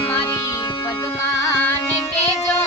મારી પદ્માને કેજો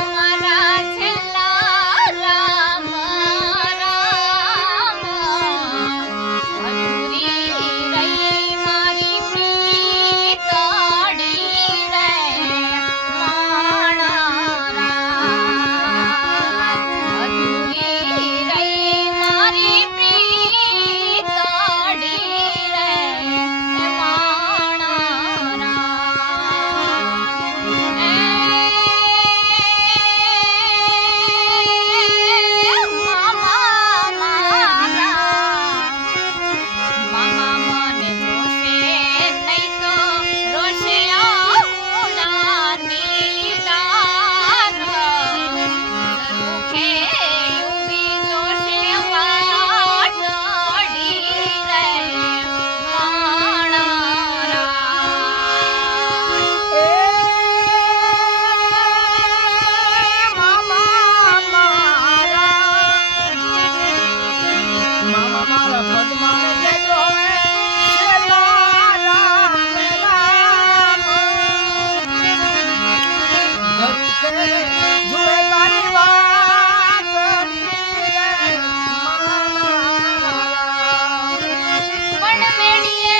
મેળીએ.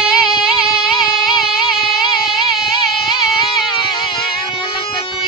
મુલક તું